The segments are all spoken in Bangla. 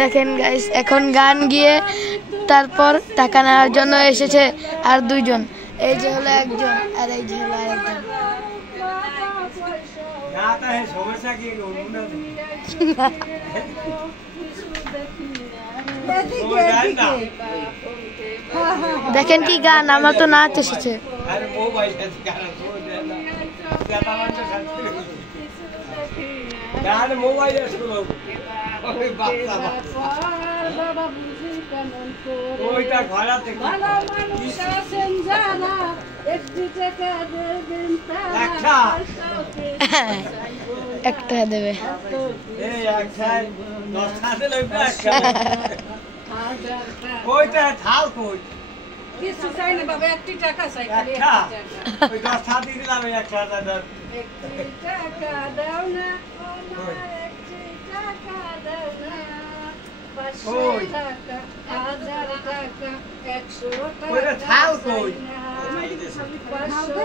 দেখেন গাইস এখন গান গিয়ে তারপর টাকা নেওয়ার জন্য এসেছে আর দুইজন, এই যে হলো একজন আর এই যে হলো আরেকজন। দেখেন কি গান, আমার তো নাচ এসেছে। একটা দেবে কিছু চাই না বাবা, একটি টাকা চাই, ওই 10 টাকা দিয়ে দিলাম, 1000 দাও, একটি টাকা দাও না, একটি টাকা দাও না, 500 টাকা, 1000 টাকা, 100 টাকা, ওইটা থাল কই, 500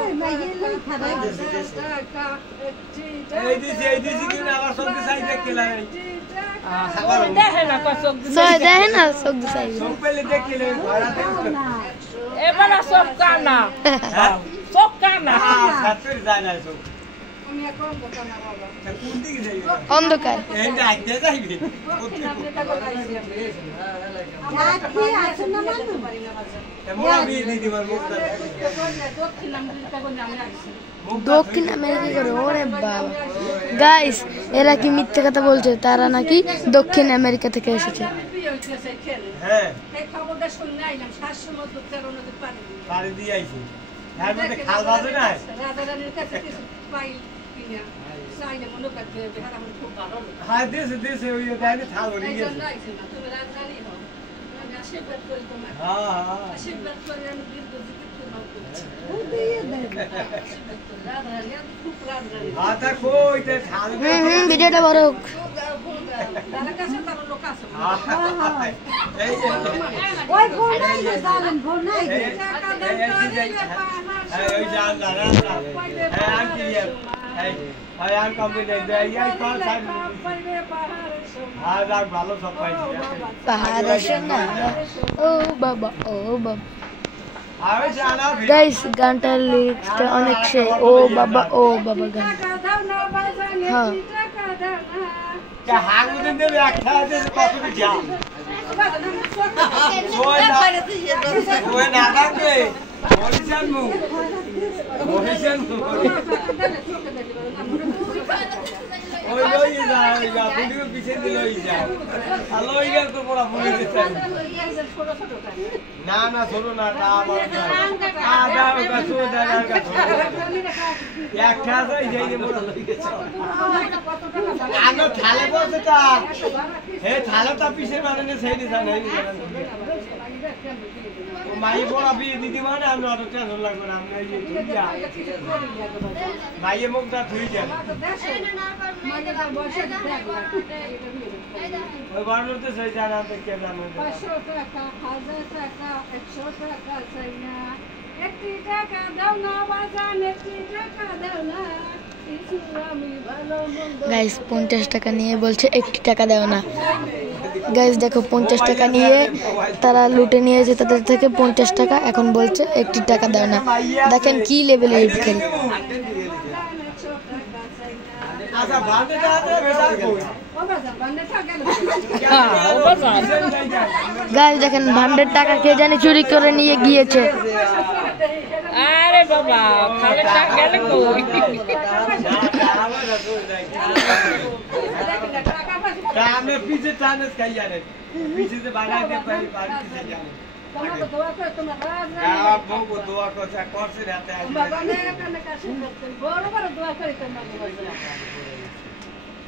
টাকা, একটি টাকা, এই দিছি কি না আবার সবজি চাই দেখতে লাগে, দেখে না কসব সয় দেখে না সব চাই, সব পেলে দেখলে ভাড়া দেন এবারে সব কানা, সব কানা, সাতর যায় না সব, আমি এখন কথা না বাবা, কোন দিকে যাই, অন্ধকার এই যাইতে যাইবে, আপনি টাকা লাইছি কি আছে না মানু মোরা বিয়ে দিদি মার মুখটা, দক্ষিণ আমেরিকা কোন আমি আইছি, দক্ষিণ আমেরিকা করে, ওরে বাবা গাইস এরা কি মিথ্যে কথা বলছে, তারা নাকি দক্ষিণ আমেরিকা থেকে এসেছে। হ্যাঁ এই খবরটা শুনে আইলাম 700 মধ্যে 13 নদী পানি দিয়ে আইছি, এর মধ্যে খাল বাজে না, রাজা রানীর কাছে কিছু পাই কিনা চাইলে মনে করতে বেহারা আমার খুব ভালো লোক, হ্যাঁ দিছে ওই দাইনে থাল ভরে এই গেছে, জন্য আইছি না, তুমি রাজধানী হও, আমি আশীর্বাদ করি তোমার, হ্যাঁ আশীর্বাদ করে আমি দীর্ঘ জীবিত নাও করছি, রাজা রানী আমি খুব রাজধানী, হাতা কইতে থাল ভিডিওটা বড় হোক। তার কাছে তার লোক আছে, এই ওই ফোন নাই যে জানেন, ফোন নাই যে টাকা দেন এই জান জানা হ্যাঁ আমি কি এই হাই আম কম্পিউটার দেই এই কোন সাইড আজ ভালো সব পাইছি, পাহাড় শোনা ও বাবা ও বাবা। আমি জানা গাইস গানটার লিরিক্সটা অনেক সে ও বাবা গান। টাকা দাও না বাজানে, হ্যাঁ টাকা দাও না, কে হাগুদিন দেবে একটা আছে কত যা বাজানে আমি সব ওই না থাকবে মরিশান মু ওই লই যা ভিডিও পিছে দিল লই যা আলো হই গেল তো বড় পড়ে গেছে, না না ছোট না তা আবার আদা ওটা ছোট দাদা কা ছোট একটা যাই যাই বড় লই গেছে, আনো থালে বসে তা হে থালেটা পিছে মানে সেইদি জানা মাই বড় বিয়ে দিদি মানে আমি অত টেনশন লাগবে না, আমি এই ধুইয়া মাইয়ে মুখটা ধুই যান ওই বাড়িতে সেই জানা তো কে জানে 500 টাকা, 1000 টাকা, 100 টাকা চাই না, একটি টাকা দাও না বাজানে, একটি টাকা দাও না, কিছু আমি ভালো মন্দ, গাইস 50 টাকা নিয়ে বলছে একটি টাকা দাও না। গাইস দেখো 50 টাকা নিয়ে তারা লুটে নিয়েছে তাদের থেকে 50 টাকা, এখন বলছে একটি টাকা দাও না। দেখেন কি লেভেলের ভিখারি। আচ্ছা ভান্ডাটা আছে বেটা কই ও বাজার বান্ডে টাকা গেল, গাইস দেখেন ভান্ডের টাকা কে জানি চুরি করে নিয়ে গিয়েছে। আরে বাবা খালে টাকা গেল কই, আমি পিছে টানে খাই জানে পিছে যে বানাই দে পারি পারি পিছে জানে তোমার তো দোয়া করে তোমার রাজ গাওয়া বউ দোয়া করছে করছে রাতে বাবা নে কানে কাছে বড় বড় দোয়া করে তোমার বাবা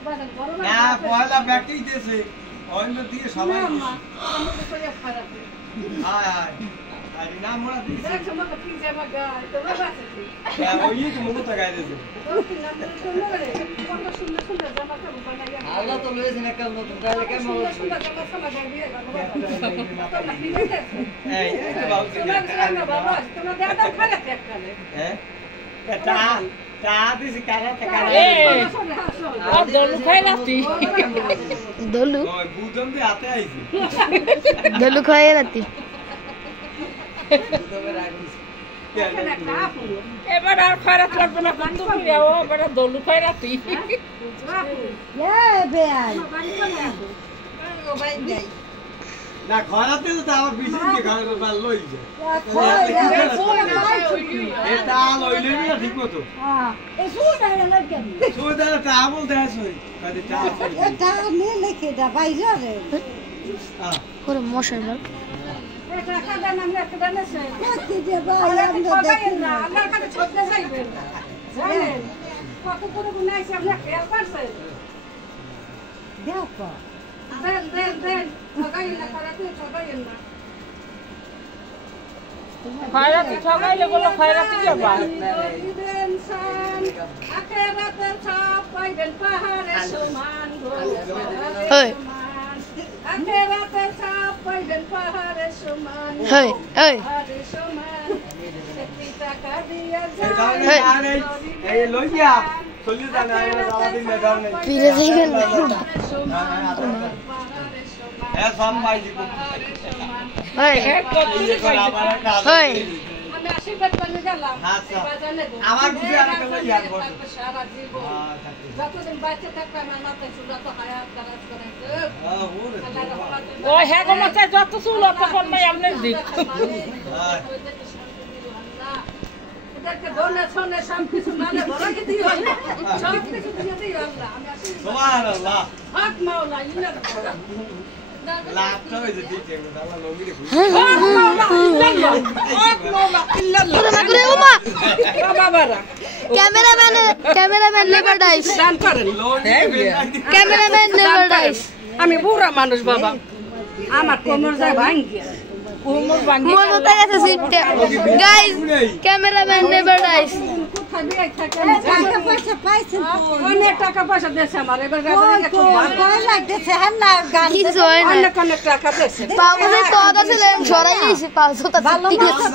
বড় বড় না পয়লা ব্যাটি দিয়েছে অন্য দিয়ে সবাই আমি তো করে খারাপ, হায় হায় আরে না মোরা দিছে দেখ তোমাকে পিছে মাগা তোমার বাসে ওই তো মনে তো গায় দিয়েছে কত সুন্দর সুন্দর জামা কাপড় বানাইয়া আল্লাহ তো লয়েছে না কাল নতুন তাহলে কেমন সুন্দর সুন্দর জামা কাপড় গাইবে বাবা এই তো বাবু তোমার বাবা তোমার দাদা খারাপ একখানে হ্যাঁ এটা দলু খাই রাতি দলু দলু খায় রাতি এবার আর খয়রাত লাগবে না বন্ধু ফিরাও এবার দলু খাই রাতি বেয়াই না ঘরাতে তো আমার বিশেষ কি ঘরে বাল লই যায় এটা লইলে না ঠিক মতো এই সুদা লাগে সুদা তা বলতে আসই কাদি তা এটা নিয়ে লিখে দা বাইরে রে করে মশার মার টাকা দেন আমি একটা দেন আছে কি যে ভাই আমরা দেখি না আপনার কাছে ছোটতে যাইবেন জানেন কত করে গুনাইছে আপনি খেয়াল করছেন দেখো দেন ঠগাইন না করাতে ঠগাইন না খয়রাতি ঠগাইলে বলো খয়রাতি যাবা দেন সান আখেরাতে সব পাইবেন পাহাড়ে সমান হেই আখেরাতে সব পাইবেন পাহাড়ে সমান হেই হেই পাহাড়ে সমান একটি টাকা দিয়া এই লই গিয়া চলি জানা দিন না দাও নাই ফিরে যাইবেন না এ সব পাই দিব হেই এই করে আমার কাজ হেই আমি আশীর্বাদ করে গেলাম আচ্ছা। বাজানে গো আমার বুঝে আর একটা লই আর বল সারা জীবন যতদিন বাচ্চা থাকবে আমার মাথায় চুলা তো হায়াত দারাজ করাইছে আল্লাহ রহমতে ও হ্যাঁ গো মাথায় যত চুল অত কোন নাই আপনি দিক এদেরকে দোনে শোনে সব কিছু মানে বড় কি দিও সব কিছু দিয়ে দিও আল্লাহ আমি আশীর্বাদ সুবহানাল্লাহ হক মাওলা ইনার লাভটা হইছে ঠিক আছে আল্লাহ নবী রে করে মা করে ও মা বাবারা ক্যামেরাম্যান নেভার ডাইস দান করেন ক্যামেরাম্যান নেভার ডাইস আমি বুড়া মানুষ বাবা আমার কোমর যায় ভাঙ্গিয়া কোমর ভাঙ্গিয়া মন হতে গেছে সিটটা গাইস ক্যামেরাম্যান নেভার ডাইস কোথায় বিয়ে থাকে টাকা পয়সা পাইছেন অনেক টাকা পয়সা দিয়েছে আমার এবার খুব ভালো কই লাগতেছে হ্যাঁ না গান কিছু হয় না অনেক অনেক টাকা দিয়েছে পাবলে তো আদা ছিল সরাই দিয়েছি 500 টা ভালো ঠিক না আছে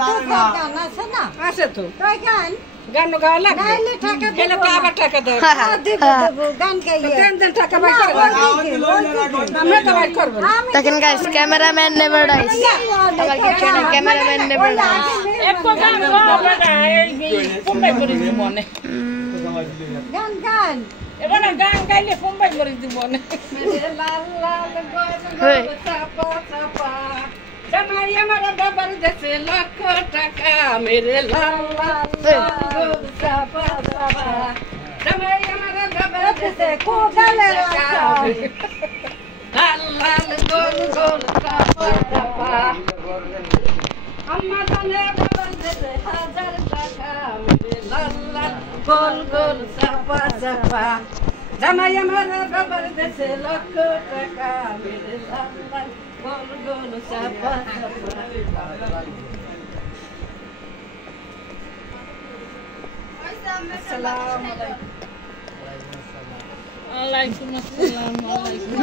গান আছে না আছে তো তাই গান গান গাওয়া লাগবে নাইলে টাকা গেলে তো আবার টাকা দেয় দেব গান গাইয়ে দেন টাকা বাই করবো আমরা তো বাই করবো না দেখেন গাইস ক্যামেরাম্যান নেভার ডাইস আমার কিছু না ক্যামেরাম্যান নেভার ডাইস এক গান বাবা এই ফুম্বাই করে দিব মনে গান গান এবার গান গাইলে ফুম্বাই করে দিব মনে মেরে লাল লাল হেই। গোল চাপা চাপা জামাই আমার বাবার দেশে লক্ষ টাকা মেরে লাল লাল গোল চাপা চাপা জামাই আমার বাবার দেশে কোদালে টাকা লাল লাল গোল গোল চাপা চাপা আম্মা জানে বাবার দেশে 1000 টাকা মেরে লাল লাল গোল গোল চাপা চাপা জামাই আমার বাবার দেশে লক্ষ টাকা মেরে লাল লাল গোল গোল চাপা চাপা আসসালামু আলাইকুম আলাইকুম আসসালাম আলাইকুম